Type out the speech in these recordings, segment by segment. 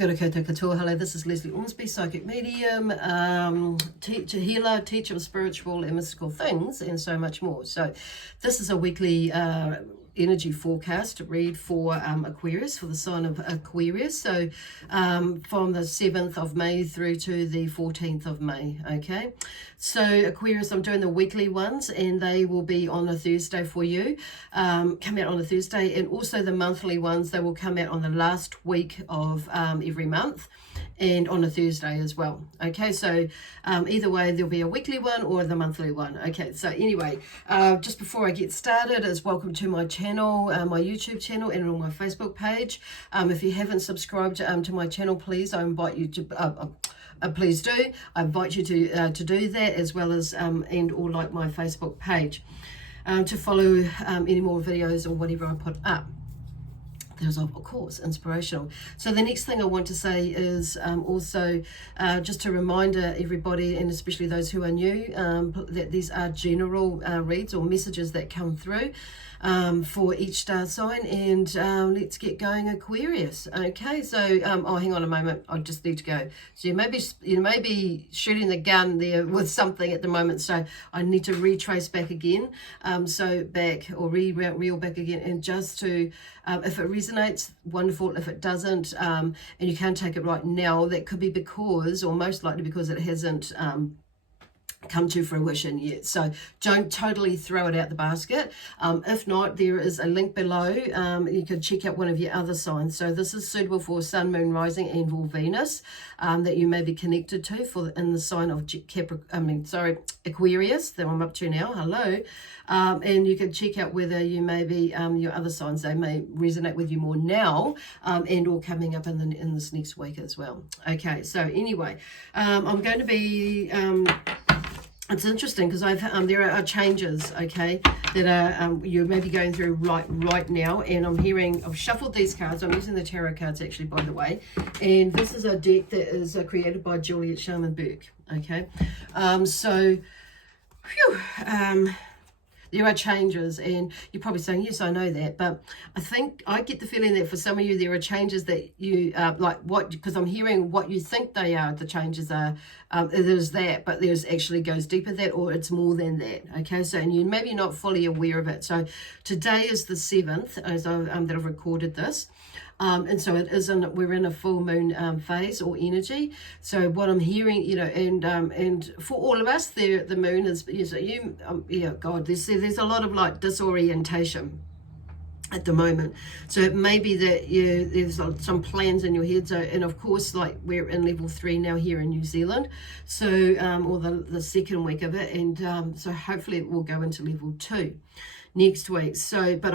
Kia ora koutou katoa. Hello, this is Lesley Ormsby, psychic medium, teacher, healer, teacher of spiritual and mystical things, and so much more. So this is a weekly energy forecast read for Aquarius, for the sign of Aquarius. So from the 7th of May through to the 14th of May, okay? So Aquarius, I'm doing the weekly ones, and they will be on a Thursday for you, come out on a Thursday, and also the monthly ones, they will come out on the last week of every month, and on a Thursday as well. Okay, so either way, there'll be a weekly one or the monthly one. Okay, so anyway, just before I get started, is welcome to my channel, my YouTube channel, and on my Facebook page. If you haven't subscribed to my channel, please, I invite you to please do. I invite you to do that, as well as and or like my Facebook page, to follow any more videos or whatever I put up. There's, of course, inspirational. So the next thing I want to say is also just a reminder, everybody, and especially those who are new, that these are general reads or messages that come through for each star sign. And let's get going, Aquarius. Okay, so oh, hang on a moment, I just need to go. So you may be shooting the gun there with something at the moment, so I need to retrace back again. So back, or reel back again, and just to if it resonates, wonderful. If it doesn't, and you can't take it right now, that could be because, or most likely because, it hasn't come to fruition yet. So don't totally throw it out the basket. If not, there is a link below. You can check out one of your other signs. So this is suitable for Sun, Moon, Rising, and for Venus, that you may be connected to for in the sign of Aquarius, that I'm up to now. Hello. And you can check out whether you may be your other signs, they may resonate with you more now, and or coming up in this next week as well. Okay, so anyway, I'm going to be it's interesting because there are changes, okay, that are you may be going through right now, and I'm hearing, I've shuffled these cards. I'm using the tarot cards actually, by the way, and this is a deck that is created by Juliet Sharman Burke. Okay, so there are changes, and you're probably saying, yes, I know that, but I get the feeling that for some of you, there are changes that you, because I'm hearing what you think they are, the changes are, there's that, but there's actually goes deeper than that, or it's more than that, okay? So, and you maybe not fully aware of it. So today is the 7th, as that I've recorded this. And so we're in a full moon phase or energy. So what I'm hearing, and for all of us, the moon is, God, there's a lot of like disorientation at the moment. So it may be that there's some plans in your head. So, and of course, like we're in level 3 now here in New Zealand. So, or the second week of it. And so hopefully it will go into level 2 next week. So, but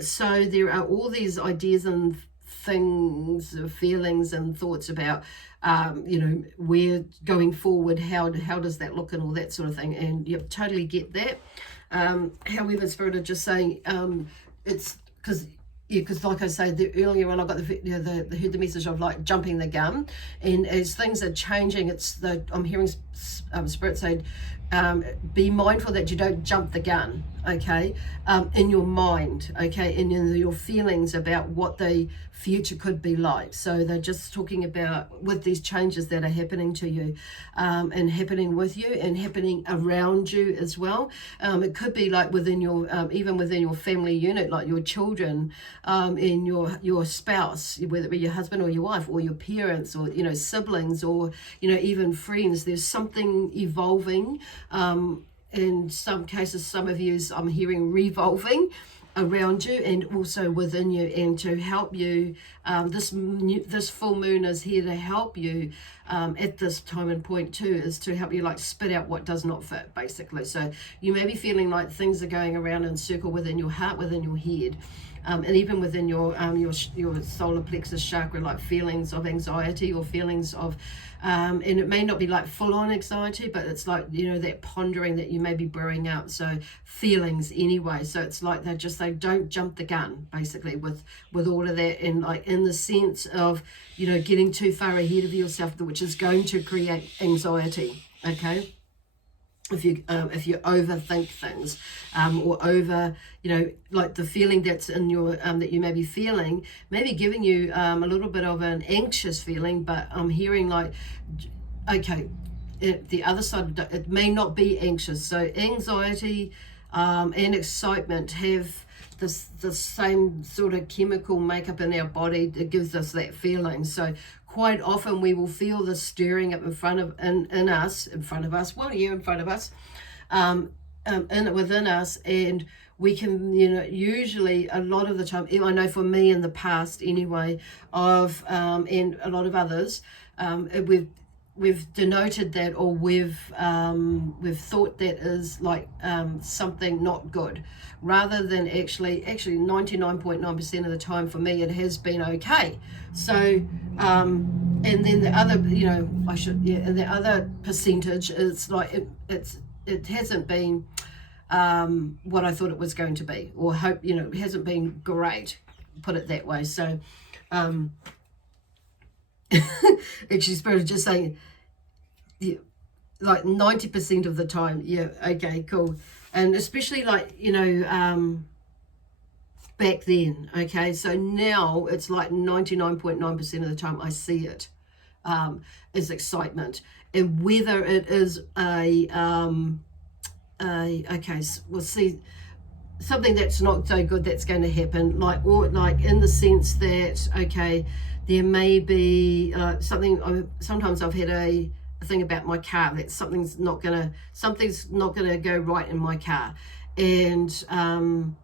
so there are all these ideas and things, feelings and thoughts about, where going forward, how does that look and all that sort of thing. And you totally get that. However, Spirit are just saying, it's because like I say, earlier when I got heard the message of like jumping the gun, and as things are changing, I'm hearing Spirit say, be mindful that you don't jump the gun, okay, in your mind, okay, and in your feelings about what the future could be like. So they're just talking about with these changes that are happening to you, and happening with you and happening around you as well. It could be like within your, even within your family unit, like your children, and your spouse, whether it be your husband or your wife or your parents or, siblings or, even friends. There's something evolving. In some cases, some of you, I'm hearing revolving around you and also within you, and to help you, this full moon is here to help you at this time and point too, is to help you like spit out what does not fit, basically. So you may be feeling like things are going around in circle within your heart, within your head, and even within your solar plexus chakra, like feelings of anxiety or feelings of and it may not be like full-on anxiety, but it's like, that pondering that you may be brewing up. So feelings anyway. So it's like they don't jump the gun, basically, with all of that, and like in the sense of, getting too far ahead of yourself, which is going to create anxiety, okay? if you overthink things, or over, you know, like the feeling that's in your that you may be feeling, maybe giving you a little bit of an anxious feeling, but I'm hearing like, okay, the other side, it may not be anxious. So anxiety and excitement have the same sort of chemical makeup in our body that gives us that feeling. So quite often we will feel the stirring up in front of us, well, yeah, in front of us, within us, and we can, you know, usually a lot of the time, I know for me in the past anyway, and a lot of others, we've denoted that, or we've thought that is like something not good, rather than actually 99.9% of the time for me it has been okay. So and then the other, you know, and the other percentage is like it hasn't been what I thought it was going to be, or hope, you know, it hasn't been great, put it that way. So actually Spirit is just saying, yeah, like 90% of the time, yeah, okay, cool. And especially like, you know, back then, okay, so now it's like 99.9% of the time I see it as excitement. And whether it is okay, we'll see, something that's not so good that's going to happen, like, or like in the sense that, okay, there may be something, sometimes I've had a thing about my car, that something's not gonna go right in my car, and so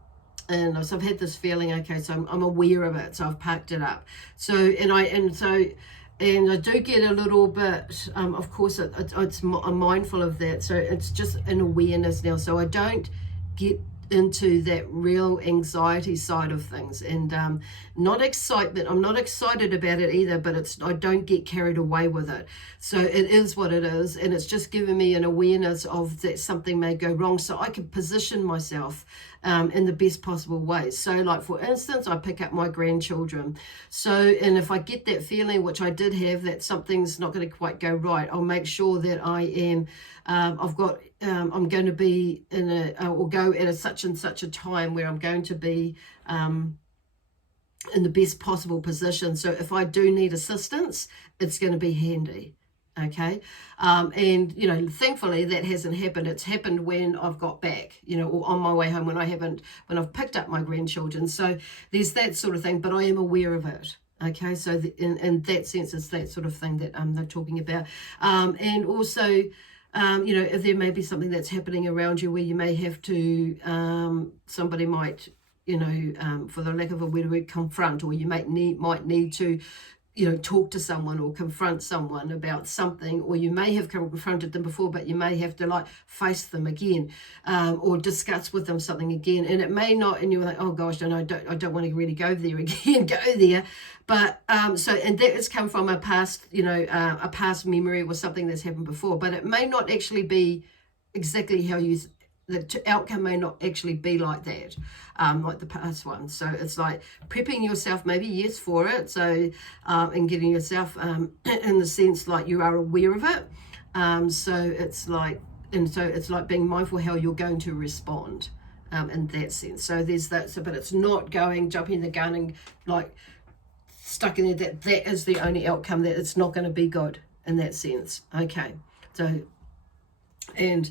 I've had this feeling, okay, so I'm aware of it, so I've parked it up. So and I do get a little bit, of course, I'm mindful of that. So it's just an awareness now. So I don't get into that real anxiety side of things, and not excitement. I'm not excited about it either, but I don't get carried away with it. So it is what it is, and it's just giving me an awareness of that something may go wrong, so I can position myself in the best possible way. So like, for instance, I pick up my grandchildren. So, and if I get that feeling, which I did have, that something's not going to quite go right, I'll make sure that I am, I'm going to be or go at such and such a time where I'm going to be in the best possible position. So if I do need assistance, it's going to be handy. Okay. And, you know, thankfully that hasn't happened. It's happened when I've got back, you know, or on my way home, when I've picked up my grandchildren. So there's that sort of thing, but I am aware of it. Okay. So in that sense, it's that sort of thing that they're talking about. And also, you know, if there may be something that's happening around you where you may have to, somebody might, you know, for the lack of a word, confront, or you might need to, you know, talk to someone or confront someone about something, or you may have confronted them before, but you may have to like face them again, or discuss with them something again, and it may not, and you're like, oh gosh, and I don't want to really go there again, but so, and that has come from a past, you know, a past memory or something that's happened before, but it may not actually be exactly how the outcome may not actually be like that, like the past one. So it's like prepping yourself, maybe, yes, for it. So, and getting yourself in the sense like you are aware of it. So it's like being mindful how you're going to respond in that sense. So there's that. So, but it's not jumping the gun and like stuck in there that is the only outcome, that it's not going to be good in that sense. Okay. So, and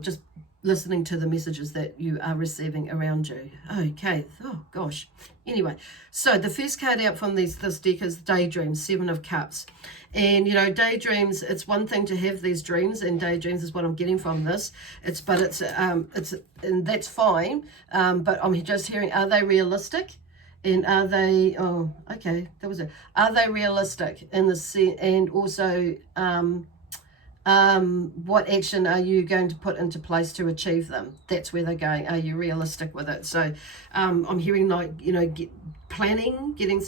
just listening to the messages that you are receiving around you. Okay. Oh gosh. Anyway, so the first card out from this deck is Daydreams, 7 of Cups. And you know, daydreams, it's one thing to have these dreams, and daydreams is what I'm getting from this. It's and that's fine. But I'm just hearing, are they realistic? And are they, oh, okay, that was it. Are they realistic in the and also what action are you going to put into place to achieve them? That's where they're going. Are you realistic with it? So I'm hearing like, you know, planning, getting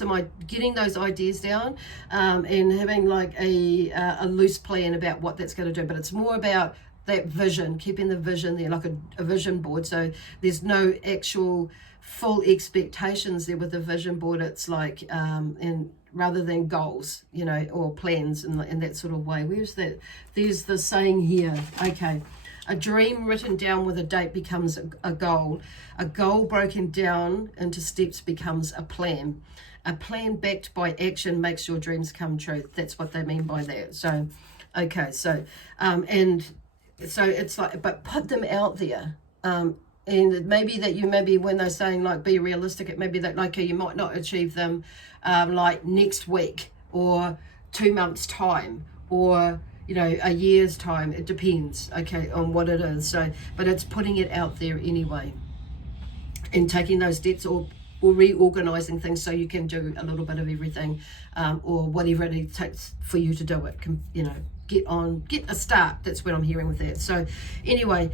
those ideas down, and having like a loose plan about what that's going to do. But it's more about that vision, keeping the vision there, like a vision board. So there's no actual full expectations there with the vision board. It's like and rather than goals, you know, or plans in that sort of way. Where's that? There's the saying here. Okay. A dream written down with a date becomes a goal. A goal broken down into steps becomes a plan. A plan backed by action makes your dreams come true. That's what they mean by that. So, okay, so, and so it's like, but put them out there. And maybe that you, maybe when they're saying like be realistic, it may be that like, okay, you might not achieve them like next week or 2 months time or, you know, a year's time. It depends, okay, on what it is. So, but it's putting it out there anyway and taking those steps, or reorganizing things so you can do a little bit of everything, or whatever it takes for you to do it. You know, get a start. That's what I'm hearing with that. So anyway,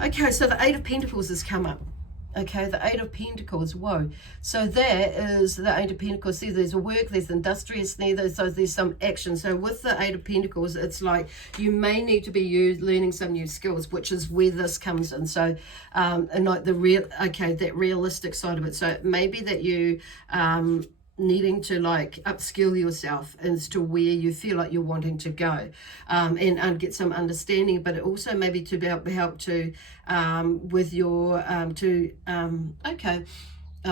okay, so the 8 of Pentacles has come up. Okay, the 8 of Pentacles, whoa. So that is the 8 of Pentacles. See, there's a work, there's industrious there, so there's some action. So with the 8 of Pentacles, it's like you may need to be learning some new skills, which is where this comes in. So, and like the that realistic side of it. So it may be that you, needing to like upskill yourself as to where you feel like you're wanting to go, and get some understanding, but it also maybe to be able to help to with your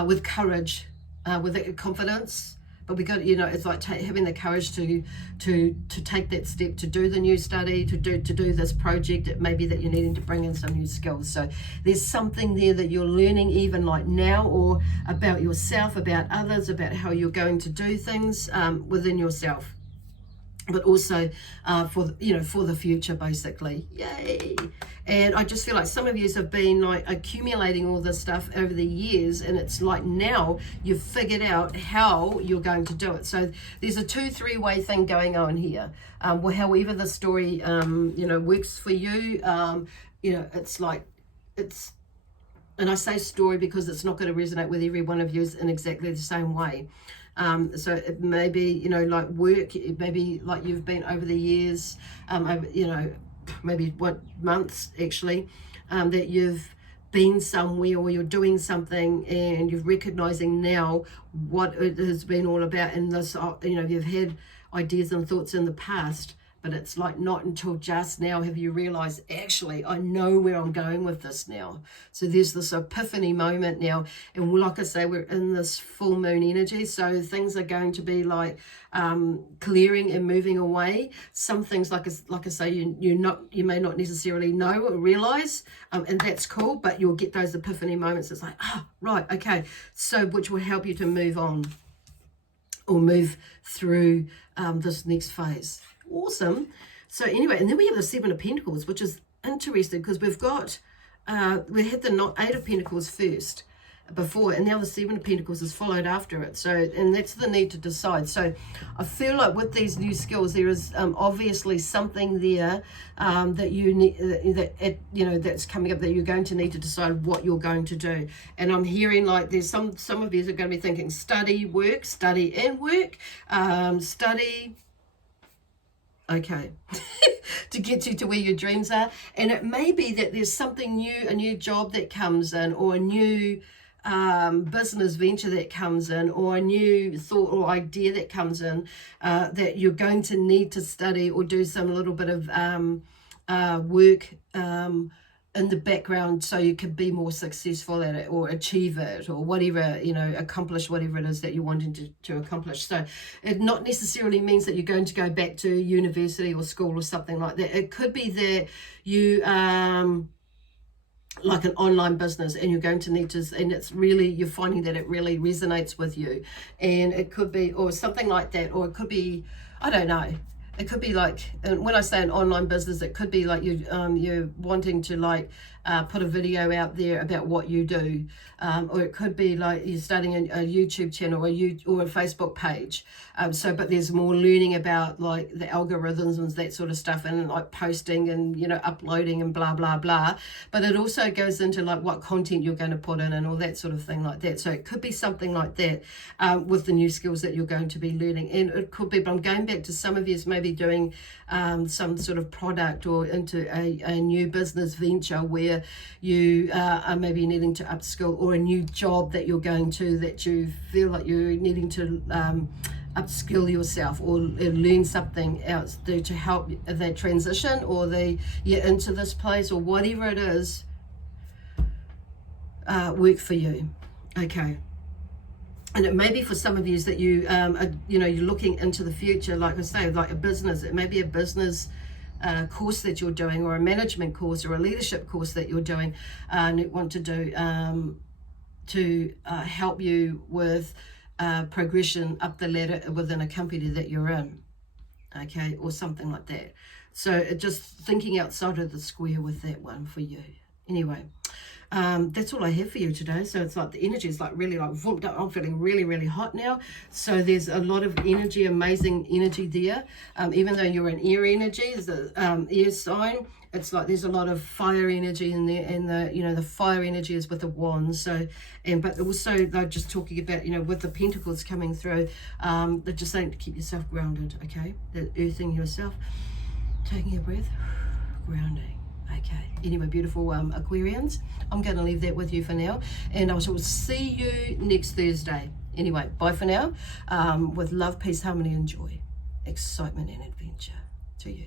with courage, with confidence. But we got, you know, it's like having the courage to take that step, to do the new study, to do this project. It may be that you're needing to bring in some new skills. So there's something there that you're learning even like now, or about yourself, about others, about how you're going to do things within yourself, but also for the future, basically. Yay. And I just feel like some of you have been like accumulating all this stuff over the years, and it's like now you've figured out how you're going to do it. So there's a 2-3 way thing going on here. Well, however the story works for you, it's like, it's, and I say story because it's not going to resonate with every one of you in exactly the same way. So it may be, like work, it may be like you've been over the years, maybe months actually, that you've been somewhere or you're doing something and you're recognizing now what it has been all about. And this, you've had ideas and thoughts in the past, but it's like not until just now have you realized, actually, I know where I'm going with this now. So there's this epiphany moment now. And like I say, we're in this full moon energy. So things are going to be like clearing and moving away. Some things, like I say, you may not necessarily know or realize, and that's cool, but you'll get those epiphany moments. It's like, right, okay. So which will help you to move on or move through this next phase. Awesome. So anyway, and then we have the 7 of Pentacles, which is interesting because we've got, we had the 8 of Pentacles first before, and now the 7 of Pentacles is followed after it. So, and that's the need to decide. So I feel like with these new skills, there is obviously something there that you need, that's coming up, that you're going to need to decide what you're going to do. And I'm hearing like there's some of you are going to be thinking study and work, study. Okay, to get you to where your dreams are. And it may be that there's something new, a new job that comes in, or a new business venture that comes in, or a new thought or idea that comes in, that you're going to need to study or do some little bit of work in the background so you can be more successful at it or achieve it or whatever, accomplish whatever it is that you're wanting to accomplish. So it not necessarily means that you're going to go back to university or school or something like that. It could be that you like an online business and you're going to need to, and it's really, you're finding that it really resonates with you, and it could be, or something like that, or it could be, I don't know. It could be like, and when I say an online business, it could be like you're wanting to like put a video out there about what you do, or it could be like you're starting a YouTube channel or a Facebook page. But there's more learning about like the algorithms and that sort of stuff, and like posting and uploading and blah blah blah. But it also goes into like what content you're going to put in and all that sort of thing like that. So it could be something like that with the new skills that you're going to be learning, and it could be. But I'm going back to some of you maybe doing some sort of product or into a new business venture where you are maybe needing to upskill, or a new job that you're going to that you feel like you're needing to upskill yourself or learn something else to help that transition, or you're into this place, or whatever it is, work for you. Okay. And it may be for some of you that you you're looking into the future, like I say, like a business. It may be a business course that you're doing, or a management course, or a leadership course that you're doing, and you want to do to help you with progression up the ladder within a company that you're in, okay, or something like that. So just thinking outside of the square with that one for you. Anyway, that's all I have for you today. So it's like the energy is like really like vumped up. I'm feeling really, really hot now. So there's a lot of energy, amazing energy there. Even though you're an air energy, is the air sign, it's like there's a lot of fire energy in there, and the fire energy is with the wands. So, but also they're just talking about, with the pentacles coming through, they're just saying to keep yourself grounded, okay? Earthing yourself, taking a breath, grounding. Okay, anyway, beautiful Aquarians, I'm going to leave that with you for now, and I shall see you next Thursday. Anyway, bye for now, with love, peace, harmony, and joy, excitement, and adventure to you.